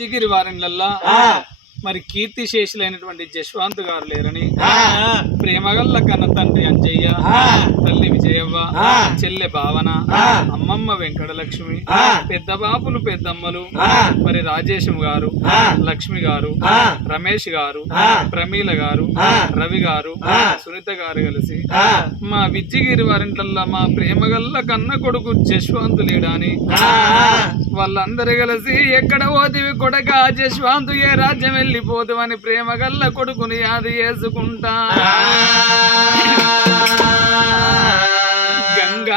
విజ్జిగిరి వారిలల్లా మరి కీర్తి శేషులైనటువంటి జశ్వాంత్ గారు లేరని ప్రేమగల్ల కన్న తండ్రి అంజయ్య విజయవ్వ చెల్లె భావన అమ్మమ్మ వెంకటలక్ష్మి పెద్ద బాపులు పెద్దమ్మలు మరి రాజేశం గారు లక్ష్మి గారు రమేష్ గారు ప్రమీల గారు రవి గారు సునీత గారు కలిసి మా విజ్జిగిరి వారింట్లల్లా మా ప్రేమగల్ల కన్న కొడుకు జశ్వాంతు లేడని వాళ్ళందరూ కలిసి ఎక్కడ పోతివి కొడక జశ్వాంతు ఏ రాజ్యం వెళ్ళిపోదు అని ప్రేమగల్ల కొడుకుని అది చేసుకుంటా.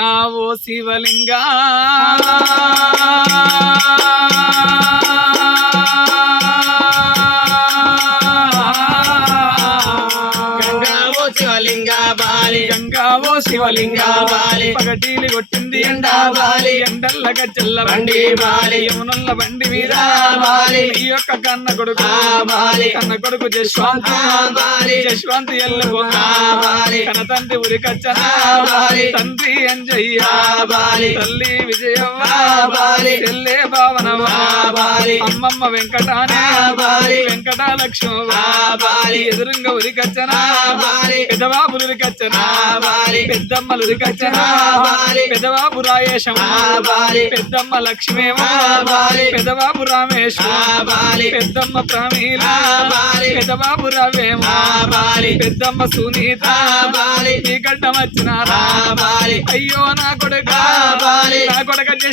ఓ శివలింగా. బాలి. పగటీలు కొట్టింది ఎండ బాలి. ఎండల్ల గజ్జల్ల బండి బాలి. యమునల్ల బండి మీద. ఈ యొక్క కన్న కొడుకు బాలి. కన్న కొడుకు జశ్వాంత్ బాలి. జశ్వాంత్ ఎల్లబోగా ఆ బాలి. కన్న తండ్రి బాలి. తండ్రి అంజయ్య బాలి. తల్లి. చెల్లె బాలి. అమ్మమ్మ వెంకటానే బాలి. ఎదురుంగా ఉరికచ్చన. పెద్దబాబులు ఉరికచ్చన. పెద్దమ్మలు ఉరికచ్చన. పెద్దబాబు రాయేశం ఆ బాలి. పెద్దమ్మ లక్ష్మేమో. పెద్దబాబు రామేశం ఆ బాలి. పెద్దమ్మ ప్రమీల. పెద్దబాబు రవేమో. పెద్దమ్మ సునీత. నీ గడ్డం వచ్చినారా. అయ్యో నా కొడుక. నా కొడుక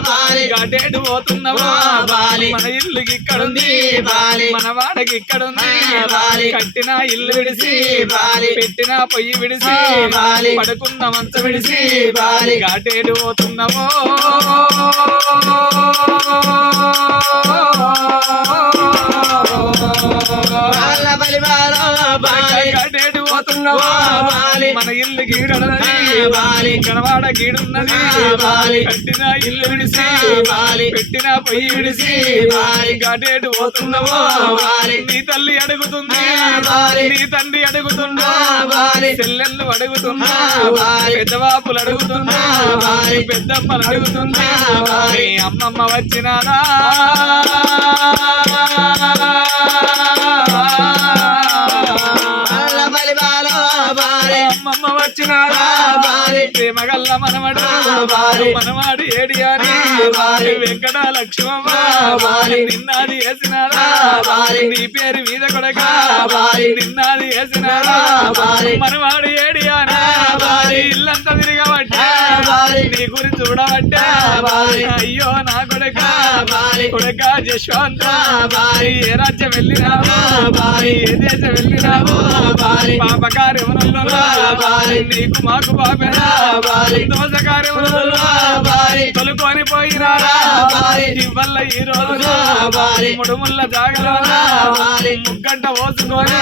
బాలి. గాడేడు పోతున్నావా బాలి. మన ఇల్లుకి ఇక్కడుంది బాలి. మన వాడకి ఇక్కడుంది బాలి. కట్టిన ఇల్లు విడిసి బాలి. పెట్టిన పొయ్యి విడిసి బాలి. పడుకున్న మంచం విడిసి బాలి. గాటేడు పోతున్నావో బాల. మన ఇల్లు గీడున్నది బాలి. గడవాడ గీడున్నది బాలి. కట్టిన ఇల్లు విడిసి బాలి. పెట్టిన పొయ్యి విడిసి బాలి. గాటేడు పోతున్నావో బాలి. నీ తల్లి అడుగుతుంది బాలి. నీ తండ్రి అడుగుతుండా ఆ బాలి. చెల్లెళ్ళు అడుగుతున్నా బాలి. పెద్దవాపులు అడుగుతున్నా బాలి. పెద్దమ్మలు అడుగుతున్నా బాలి. అమ్మమ్మ వచ్చినారా బాలి. ప్రేమగల్ల బాలి. మనవాడు ఏడి అని. వెంకట లక్ష్మమ్మ. నిన్నది బాలి. నీ పేరు మీద కొడక. నిన్నది బాలి. మనవాడు ఏడి చూడబట్టే. అయ్యో నా కొడక. కొడక జశ్వంత. ఏ రాజ్యం వెళ్ళినావు. ఏ దేశం వెళ్ళినావు. పాప కార్యములలో. నీకు మాకు బాలి. దోష కార్యములలో. తొలుకొని పోయినారా. ఇవల్ల ఈ రోజు. ముడుముల్ల జాగలో ఆ బాలి. ముగ్గంట పోసుకొని.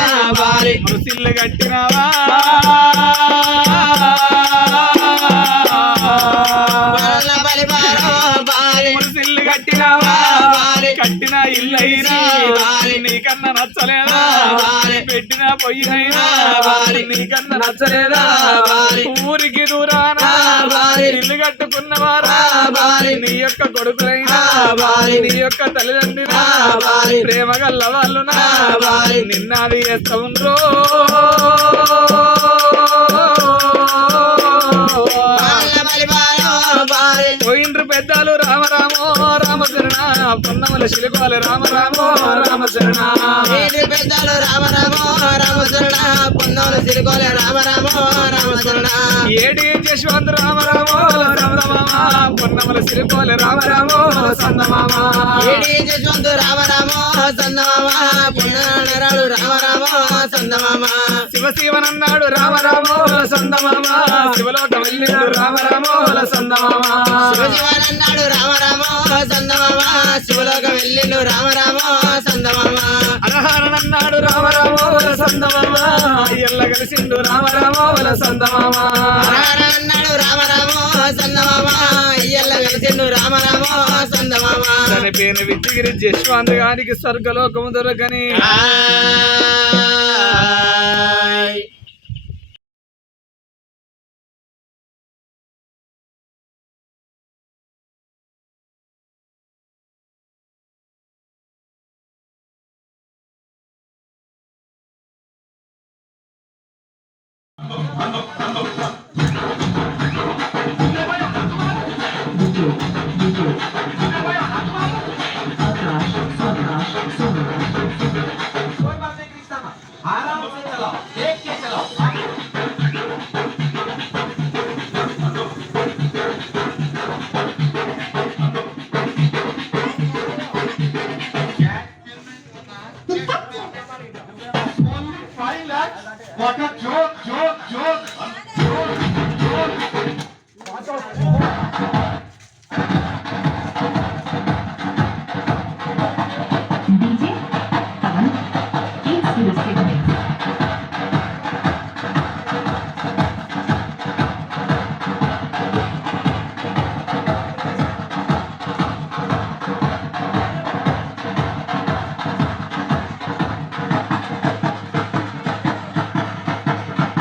ముసిల్లు కట్టినావా ముసిల్లు కట్టినావా. కట్టిన ఇల్లు అయినా బాలి. నీకన్నా నచ్చలేదా. పెట్టిన పొయ్యినైనా. నీకన్నా నచ్చలేదా. ఊరికి దూరానా. ఇల్లు కట్టుకున్నవారా. నీ యొక్క కొడుకులైనా బాలి. నీ యొక్క బాలి. ప్రేమ గల్ల వాళ్ళునా. నిన్నది చేస్తా ఉండ్రో రామచరణ పొన్నమల శిలుకోవాలి రామరామో రామచరణ వీధి పెద్దలు రామ రామ రామచరణ పొన్నోలు సిరికోలే రామ రామ రామచరణ ఏడి యశ్వంత్ రామరామో రామరామ పొన్నమల శిలుకోవాలి రామరామో సందమామ ఏడి జశ్వంతు రామ రామ సందమామ పుణ్యనరాడు రామ రామ సందమామ శివ శివనన్నాడు రామరామో సందమామ శివలోక వెళ్ళినాడు రామరామో సందమామ శివశివనన్నాడు రామ రామ సందమామ. శివలోక వెళ్ళిండు రామ రామ సందమామ. అరహరనన్నాడు రామరామో సందమామ. ఎల్ల కలిసిండు రామరామో సందమామ. అన్నాడు రామ రామ సందమామ. చనిపోయిన విద్యగిరి జశ్వాంత్ గారికి స్వర్గలోకము దొరకని. ハンドル! কটা চোখ চোখ চোখ